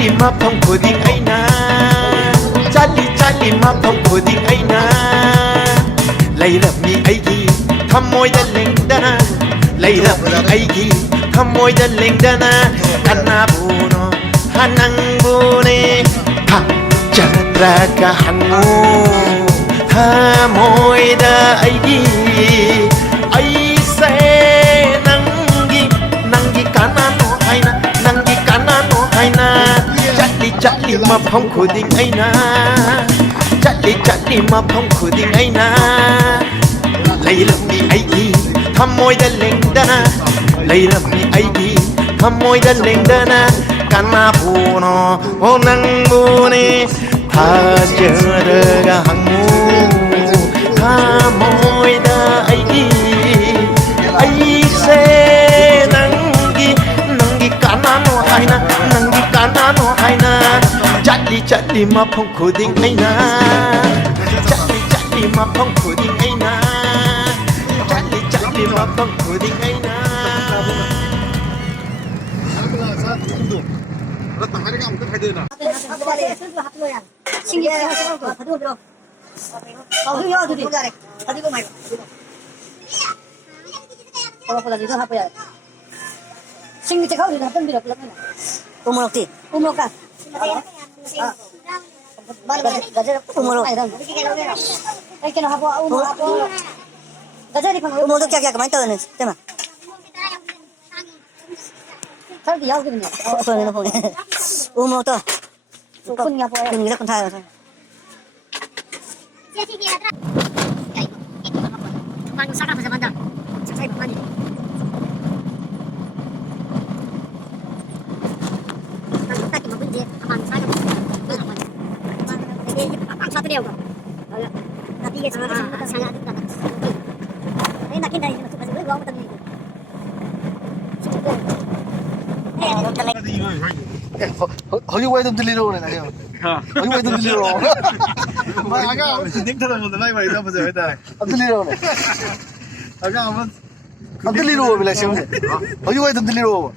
찰리 마펑 푸딩 아이나 찰리 마펑 푸딩 아이나 레이럽니 아이기 탐모이다 랭다나 레이럽니 아이기 탐모이다 랭다나 간나부노 한낭분에 박자라가 한무 탐모이다 아이기 아이세 낭기 까나노 하이나 낭기 까나노 하이나 짤리 마펑 푸딩 아이나 짤리 마펑 푸딩 아이나 레이럽니 아이기 탐모이다 랭다나 레이럽니 아이기 탐모이다 랭다나 까나보노 오낭보네 파저르가 항무 탐모이다 아이기 아이세 낭기 까나노 하이나 낭기 까나노 하이나 짤리 마펑 푸딩 아이나 짤리 마펑 푸딩 아이나 짤리 마펑 푸딩 아이나 거기 왜 좀 들리러 오네 나요. 거기 왜 좀 들리러 오. 아까 냉타다 많이 많이 잡아서 일단 안 들리러 오네. 아까 한번 안 들리러 오 빌라 시험. 거기 왜 좀 들리러 오.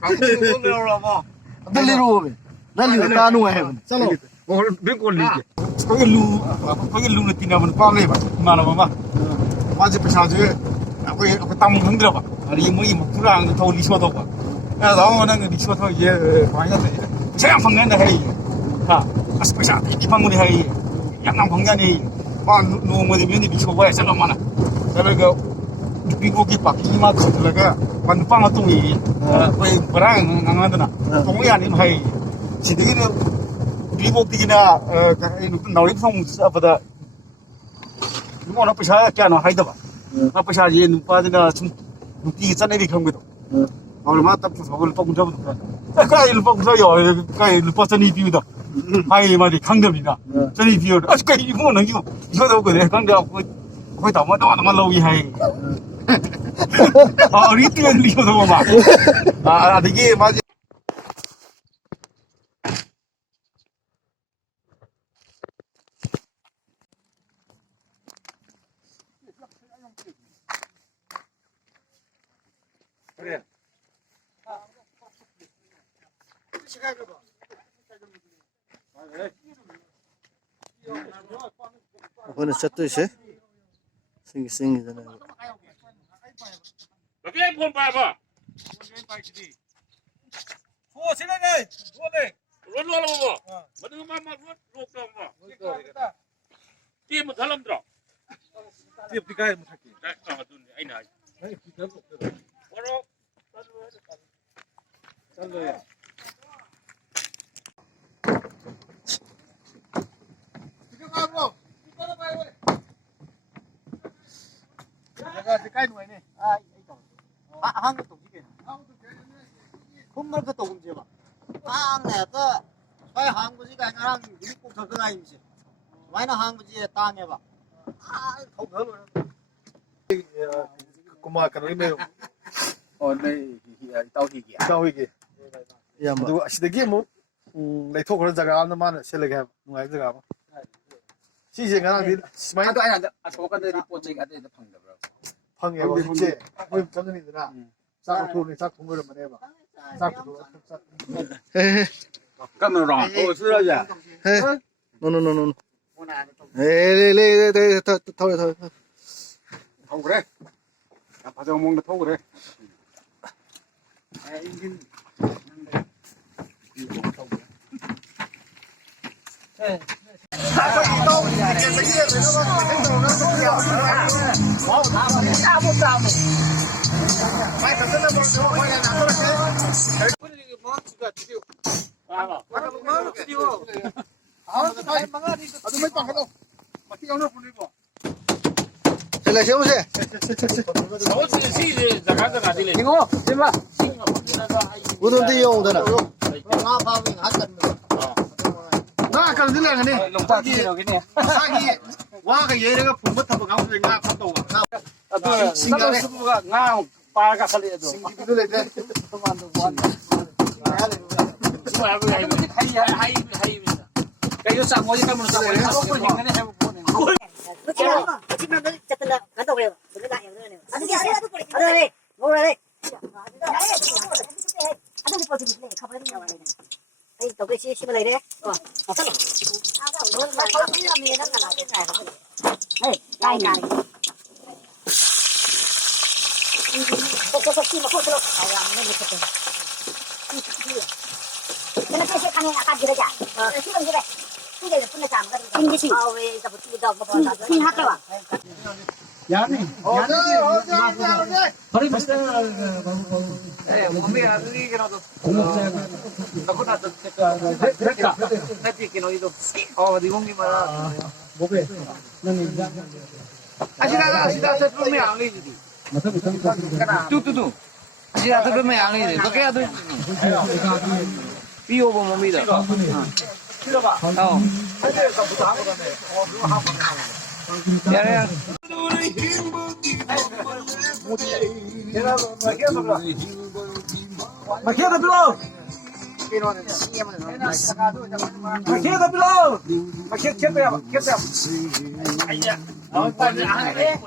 안 들리러 오. 난 이거 따는 거야 해. 살로 오늘 몇 리게 거기 루는 뛰나면 꽝해 봐 말아 봐 맞아 비싸지 거기 땅 흔들어 봐 아니 뭐 불안 더 리쇼도 봐 야 나오는 리쇼도 예 많이 났네 제가 방간다 해 하 아스페샤 이 방문이 해 양양 방간이 와 노모데 면이 리쇼 봐야 살로 많아 그러니까 미국이 바뀌마 그러다가 완빵 똥이 거의 뭐랑 강하더나 똥이 아니면 해 지들이는 미국이나 나오는 성사보다 누구 나 pesa क्या ना है दबा ना pesa ये नुपा देना तुम नुपी के चने भी खाऊंगे तो और माँ तब तो सब lupa कुछ तो क्या ये lupa कुछ यो क्या ये lupa चने भी तो हाँ ये मारी खांग दबी ना चने भी और अच्छा ये वो नहीं यो तो कोई खांग दब कोई तो मत लो ये है और ये तो लियो तो माँ देखिए माँ 그래. 이번에 샷도 있어? 생기잖아. 왜 폰 봐봐. 오, 세상에. 오네. 롤로 하라 봐봐. 뭐든 마마 롤로 봐. 게임은 달람 들어. 띠 비가에 못 할게. 아, 눈 아이나. 아니, 비가 없어. 뭐로? 잘라야. 비가가고. 비가가 봐요. 내가 비가에 누워있네. 아, 이거. 한국 동지게. 콩물 것도 움직여 봐. 땅에서 저희 항구지가 그냥 미국 적응하임지 와이나 항구지에 땅에 봐. 아, 더 별로. 고마워, 그러면. 네, 이따오기야. 이따오기. 야, 뭐. 누구 시대기 뭐 레토 그런 자가 아는 말은 실례게 누가 자가 봐. 시제가 나 스마일 아도 아니 아 저거들 리포트 이가 되는 방법으로. 방에 어디지? 뭐 전전이더라. 싹 돈이 싹 동거를 만 해봐. 까면 라. 쓰라자. 노노노노. 에레레레 더. 타고 그래. 야, 바자 먹는 타고 그래.来行不行？我这个是这个哪里的？이거 대박. 우동 대用的呢。 ngã vào mình hát cần 나 아까 들려가네. loktak 여기네 사기 와가 얘네가 봄부터 가고 나 갔다 가. 아 신경 쓰고가 나 빨가 살려도. 신기도 내. 하이입니다. 이거 싹 뭐지 가면 싹 뭐지. 집만 졌던다 간다고 그래요. 그러다 이러네요. 아들 뭐래? 아들 거 주기 네 가버리는 거 말이야. 이 또 그시 심을 이래. 어쩌나. 뭘 말하면 미는 거 나게 에이, 나이나. 그래서 심어 호텔로 가야 하는 거 같아. 근데 그래서 가면 아까 그러자. 지금 집에 근데 끝내자 안 가는 거. 인기시. 아, 왜 이거 붙이다 뭐 봐. 신 학교 와. 야네. 버리 비슷해. 몸에 아들이라도 공업사야. 나보다 더 됐다. 됐지 너희도. 네 공기만. 뭐배. 아시다 들으면 안 되지. 뚜뚜뚜. 아시다 들으면 안 되지. 그게 아들. 비오고 몸이다. 들어가. 야야. 마키아가 빌로. 마키아가 빌로. 마키아 켰어요. 아니야. 빨리 안 해.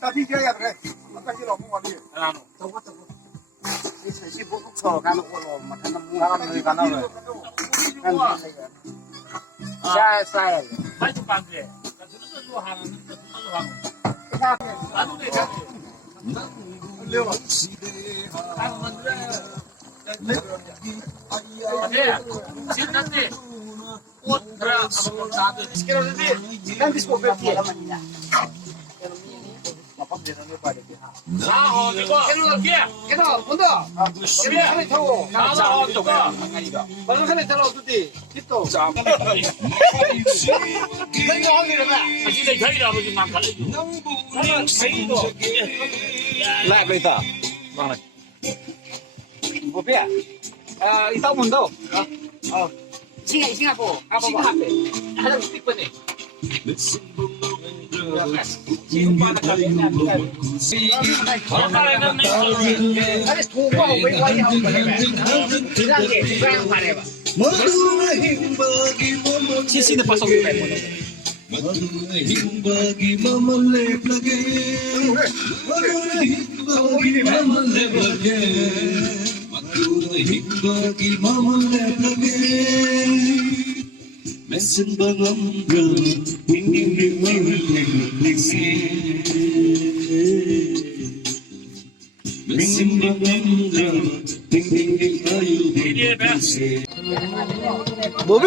따티 줘야 그래. 따티 너무 많이. 쌀. 빨리 좀 반대. 누르도 하는 누르도 하고. 나도 돼. 지금 난데 꽃 들어 가면 나도 시켜는데 난 디스코 벨티. 아, 이거 해놓을게. 걔가 온다. 걔네 타고. 나도 이거. 방금 전에 타러 어디? kit도. 이거 하기로는 진짜 저희 아버지만 갈래줘. 나는 저희도. Lại về tờ. Vâng này. Một phía. Đi tao muốn đâu? 싱가포르. 싱가포르. 하나 스티커네. 지금 바닥까지 아니 도구하고 왜 와이 하고 그래? 이상하게 그냥 말해봐. CC도 파서 그래. Mesin balamga dingin Mesin balamga dingin ayu 뭐비?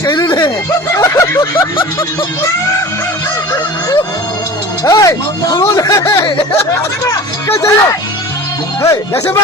이러네. 에이, 그러네. 깜짝이야. 嘿，来什么？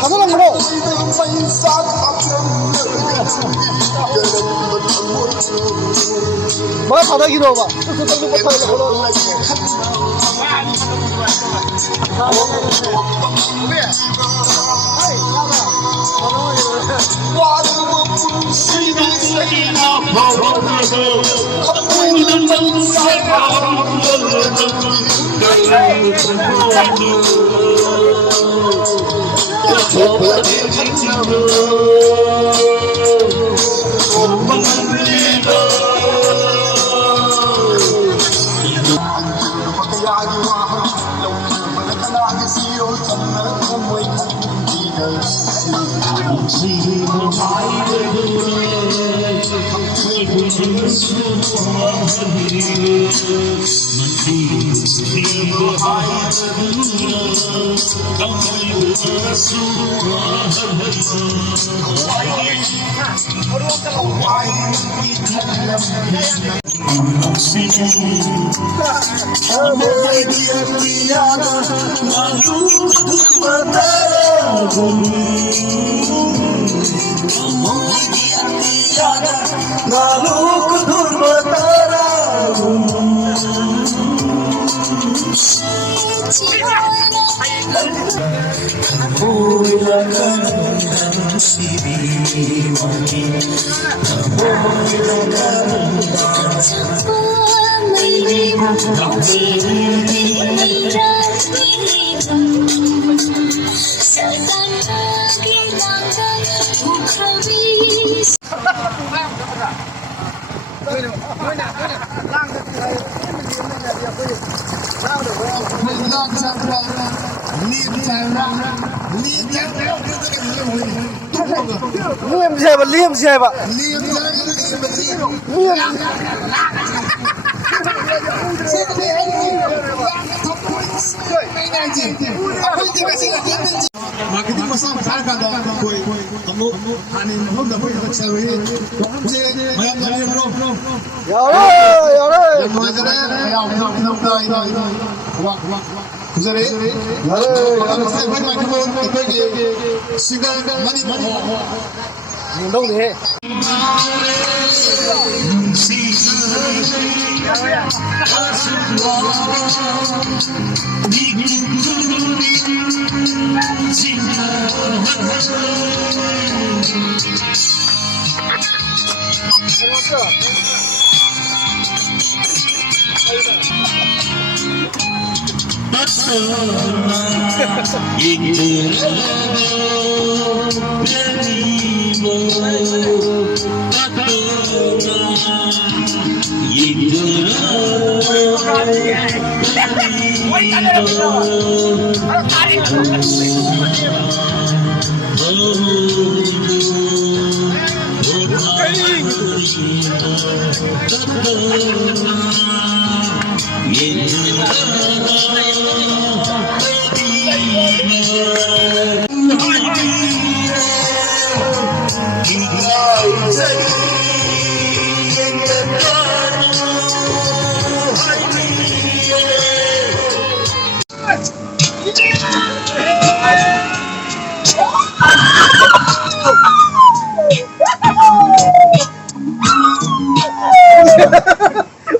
他们那个。뭐 바닥 이로 봐. 저도 못 liêm xe bà marketing masama kada koi kamu hanin hom da koi sawi je mayam da bro yaro majara ya nam da ida wa kuzare yaro sai bai ma kuma ko ge siga mani nhìn đông thế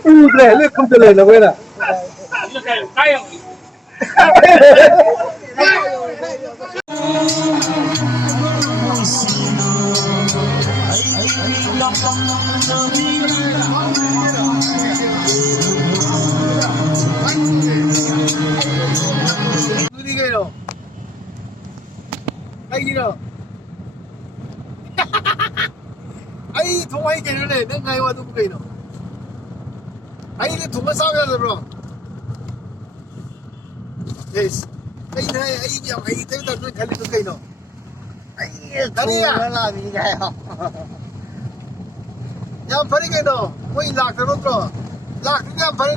그래, 왜 컴퓨터를 왜 나? 누리게요. 아이기요. 아이 동아이 개는래 내가 이와 누구 개노. 아이는 동아 싸워야 들어. 예스. 아이 나 아이 비야 아이 때문에 너 갈리 너 개노. 아이 다리야. làm gì vậy không? 야 버리게 너. 뭐이 락 들어. 락 그냥 버리